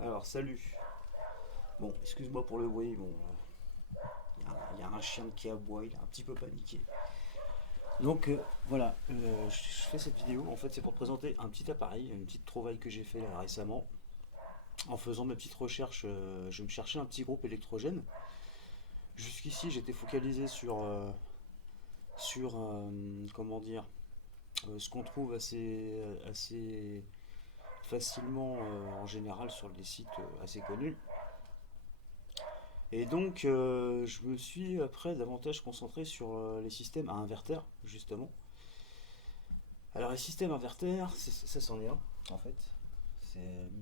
Alors, salut. Bon, excuse-moi pour le bruit. Bon, il y a un chien qui aboie, il est un petit peu paniqué. Donc, voilà, je fais cette vidéo. En fait, c'est pour te présenter un petit appareil, une petite trouvaille que j'ai fait là, récemment. En faisant mes petites recherches, je me cherchais un petit groupe électrogène. Jusqu'ici, j'étais focalisé sur comment dire, ce qu'on trouve assez facilement en général sur des sites assez connus. Et donc, je me suis après davantage concentré sur les systèmes à inverteurs, justement. Alors, les systèmes inverteurs, ça c'en est un, en fait.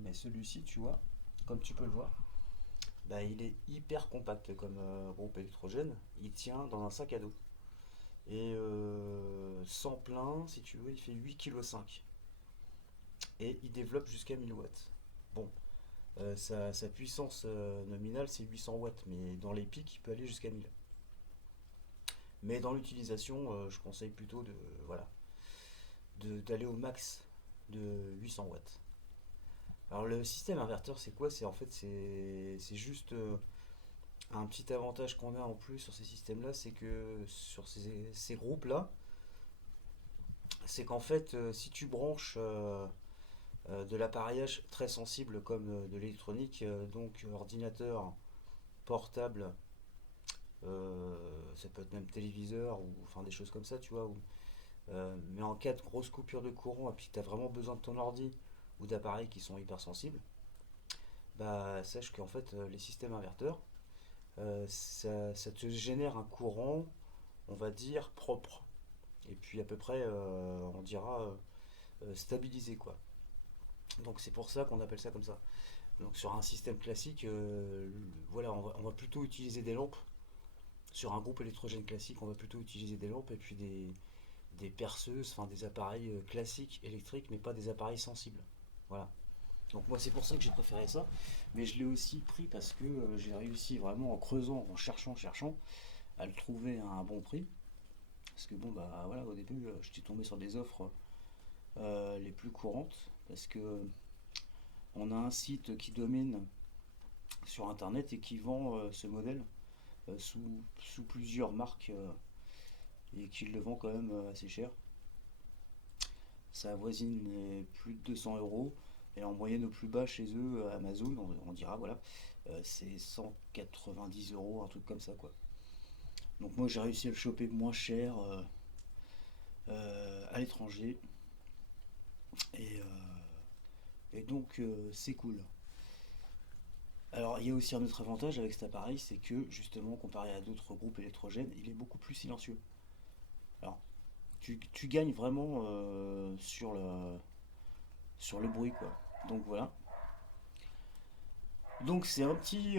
Mais celui-ci, tu vois, comme tu peux le voir, bah, il est hyper compact comme groupe électrogène. Il tient dans un sac à dos. Et sans plein, si tu veux, il fait 8,5 kg. Et il développe jusqu'à 1000 watts. Bon, sa puissance nominale, c'est 800 watts, mais dans les pics, il peut aller jusqu'à 1000. Mais dans l'utilisation, je conseille plutôt voilà, d'aller au max de 800 watts. Alors le système inverteur, c'est quoi? C'est juste un petit avantage qu'on a en plus sur ces systèmes-là, c'est que sur ces groupes-là, c'est qu'en fait, si tu branches de l'appareillage très sensible comme de l'électronique, donc ordinateur, portable, ça peut être même téléviseur ou enfin des choses comme ça, tu vois, mais en cas de grosse coupure de courant et puis que tu as vraiment besoin de ton ordi ou d'appareils qui sont hypersensibles, bah sache qu'en fait les systèmes inverteurs, ça te génère un courant, on va dire, propre. Et puis à peu près, on dira, stabilisé quoi. Donc c'est pour ça qu'on appelle ça comme ça. Donc sur un système classique, voilà, on va plutôt utiliser des lampes. Sur un groupe électrogène classique, on va plutôt utiliser des lampes et puis des perceuses, enfin des appareils classiques électriques, mais pas des appareils sensibles. Voilà. Donc moi c'est pour ça que j'ai préféré ça, mais je l'ai aussi pris parce que j'ai réussi vraiment en creusant, en cherchant, à le trouver à un bon prix. Parce que bon bah voilà, au début j'étais tombé sur des offres les plus courantes, parce que on a un site qui domine sur internet et qui vend ce modèle sous plusieurs marques et qui le vend quand même assez cher. Ça avoisine les plus de 200 euros. Et en moyenne au plus bas chez eux, Amazon, on dira, voilà, c'est 190 euros, un truc comme ça, quoi. Donc moi j'ai réussi à le choper moins cher à l'étranger. Et, donc c'est cool. Alors il y a aussi un autre avantage avec cet appareil, c'est que justement comparé à d'autres groupes électrogènes, il est beaucoup plus silencieux. Alors tu gagnes vraiment sur le bruit, quoi. Donc voilà. Donc c'est un petit,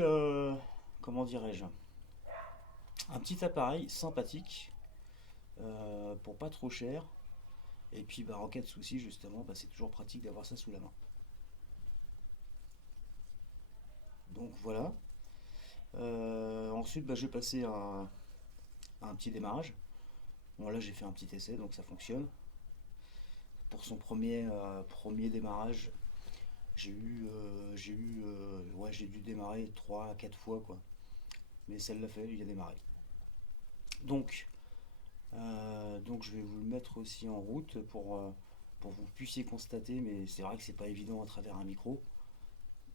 comment dirais-je, un petit appareil sympathique pour pas trop cher. Et puis bah, en cas de souci justement, bah, c'est toujours pratique d'avoir ça sous la main. Donc voilà. Ensuite bah, je vais passer à un petit démarrage. Bon là j'ai fait un petit essai donc ça fonctionne. Pour son premier démarrage, ouais, j'ai dû démarrer 3 à 4 fois quoi. Mais ça l'a fait, il a démarré. Donc, donc je vais vous le mettre aussi en route pour que vous puissiez constater, mais c'est vrai que c'est pas évident à travers un micro.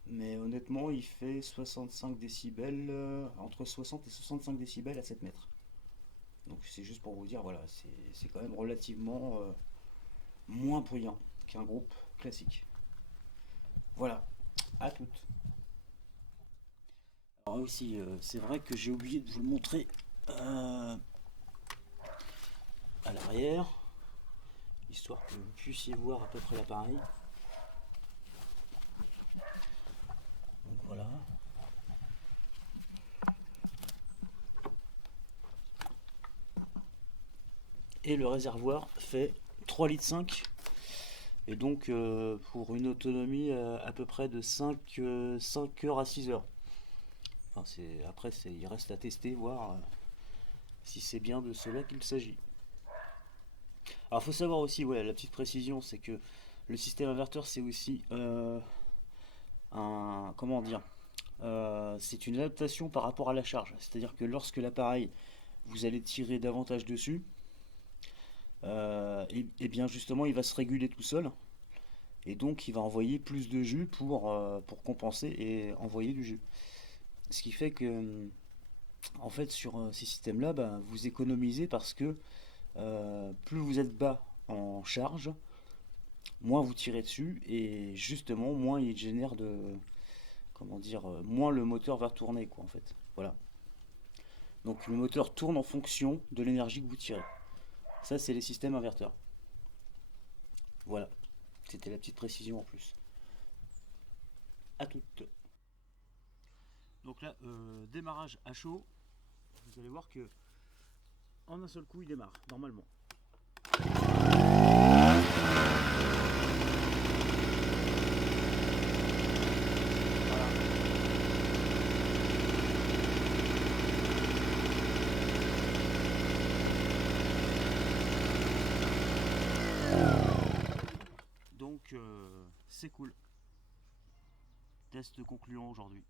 Mais honnêtement, il fait 65 décibels, entre 60 et 65 décibels à 7 mètres. Donc c'est juste pour vous dire, voilà, c'est quand même relativement moins bruyant qu'un groupe classique. Voilà, à toutes. Alors aussi, c'est vrai que j'ai oublié de vous le montrer euh, à l'arrière, histoire que vous puissiez voir à peu près l'appareil. Donc voilà. Et le réservoir fait 3,5 litres. Et donc pour une autonomie à peu près de 5 heures à 6 heures. Enfin, après, il reste à tester, voir si c'est bien de cela qu'il s'agit. Alors il faut savoir aussi, ouais, la petite précision, c'est que le système inverteur, c'est aussi comment dire, c'est une adaptation par rapport à la charge. C'est-à-dire que lorsque l'appareil, vous allez tirer davantage dessus, et bien justement il va se réguler tout seul et donc il va envoyer plus de jus pour compenser et envoyer du jus. Ce qui fait que en fait sur ces systèmes là bah, vous économisez parce que plus vous êtes bas en charge, moins vous tirez dessus et justement moins il génère de comment dire moins le moteur va tourner quoi en fait. Voilà. Donc le moteur tourne en fonction de l'énergie que vous tirez. Ça c'est les systèmes inverteurs. Voilà. C'était la petite précision en plus. À toutes. Donc là, démarrage à chaud. Vous allez voir que en un seul coup il démarre normalement. Donc c'est cool. Test concluant aujourd'hui.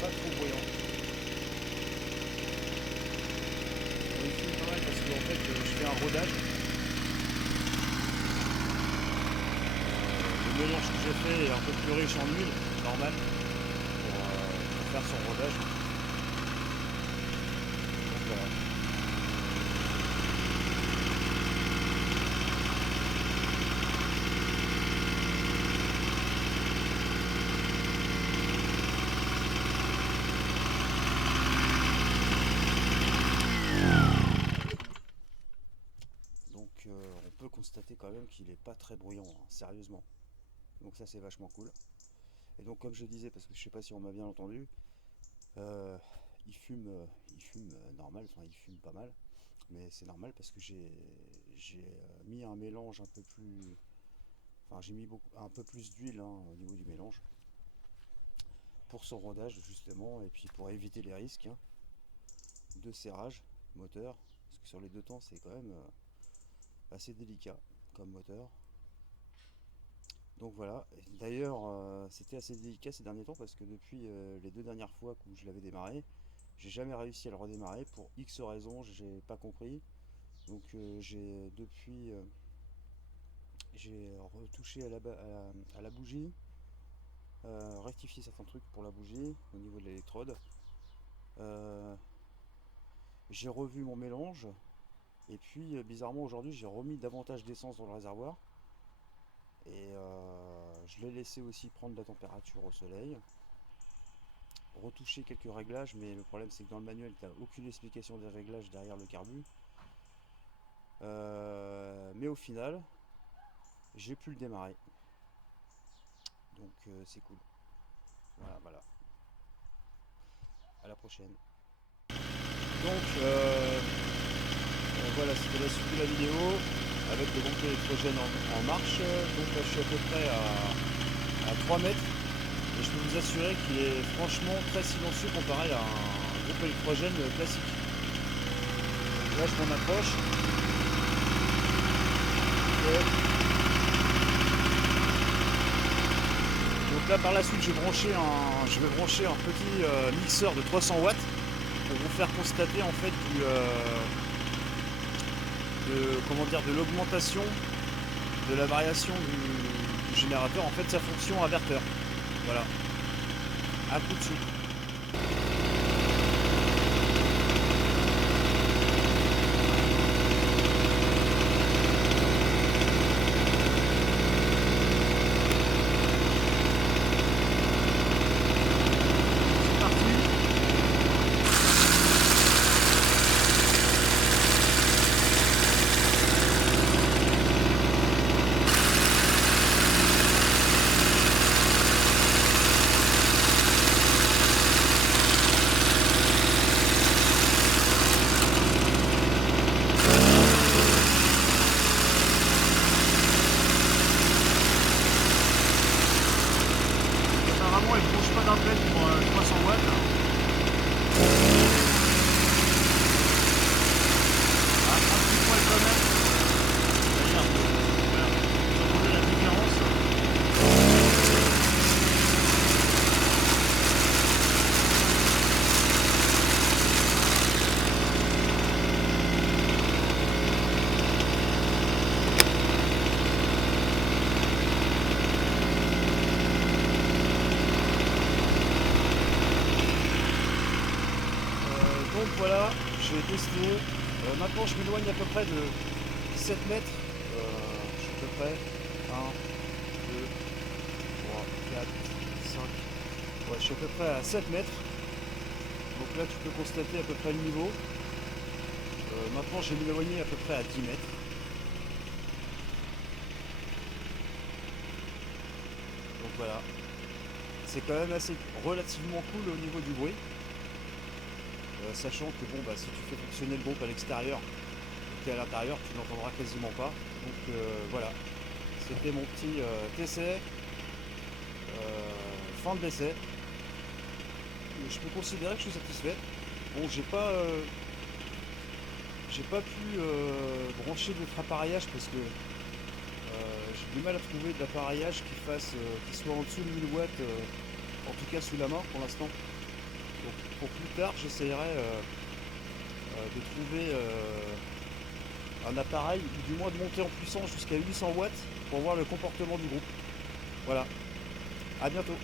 Pas trop bruyant. Il filme pas mal parce qu'en fait je fais un rodage. Le mélange que j'ai fait est un peu plus riche en huile, normal, pour faire son rodage. Donc voilà. Donc on peut constater quand même qu'il n'est pas très bruyant, hein, sérieusement. Donc ça c'est vachement cool. Et donc comme je disais, parce que je sais pas si on m'a bien entendu, euh, il fume normal, enfin il fume pas mal, mais c'est normal parce que j'ai mis un mélange un peu plus, enfin j'ai mis un peu plus d'huile hein, au niveau du mélange pour son rodage justement et puis pour éviter les risques hein, de serrage moteur, parce que sur les deux temps c'est quand même assez délicat comme moteur. Donc voilà, d'ailleurs c'était assez délicat ces derniers temps parce que depuis les deux dernières fois où je l'avais démarré, j'ai jamais réussi à le redémarrer pour X raisons, j'ai pas compris. Donc j'ai depuis j'ai retouché à la bougie, rectifié certains trucs pour la bougie au niveau de l'électrode. Euh, j'ai revu mon mélange et puis bizarrement aujourd'hui j'ai remis davantage d'essence dans le réservoir. Et je l'ai laissé aussi prendre la température au soleil, retoucher quelques réglages, mais le problème c'est que dans le manuel tu n'as aucune explication des réglages derrière le carbu. Mais au final j'ai pu le démarrer, donc c'est cool. Voilà, à la prochaine. Donc voilà, c'était la suite de la vidéo avec le groupe électrogène en marche. Donc là je suis à peu près à 3 mètres et je peux vous assurer qu'il est franchement très silencieux comparé à un groupe électrogène classique. Donc là je m'en approche. Donc là par la suite je vais brancher un petit mixeur de 300 watts pour vous faire constater en fait de l'augmentation de la variation du générateur, en fait sa fonction inverteur. Voilà. À tout de suite. pour 300 watts. Ah, un petit poil quand même. D'ailleurs, voilà, vous entendez la différence. Donc voilà, j'ai testé. Maintenant je m'éloigne à peu près de 7 mètres. Je suis à peu près 1, 2, 3, 4, 5. Ouais, je suis à peu près à 7 mètres. Donc là tu peux constater à peu près le niveau. Maintenant je vais m'éloigner à peu près à 10 mètres. Donc voilà. C'est quand même assez relativement cool au niveau du bruit. Sachant que bon bah si tu fais fonctionner le groupe à l'extérieur et que tu es à l'intérieur, tu n'entendras quasiment pas. Donc voilà. C'était mon petit essai, fin de l'essai. Je peux considérer que je suis satisfait. Bon, j'ai pas pu brancher d'autres appareillages parce que j'ai du mal à trouver de l'appareillage qui soit en dessous de 1000 watts, en tout cas sous la main pour l'instant. Donc pour plus tard, j'essayerai de trouver un appareil, ou du moins de monter en puissance jusqu'à 800 watts pour voir le comportement du groupe. Voilà, à bientôt.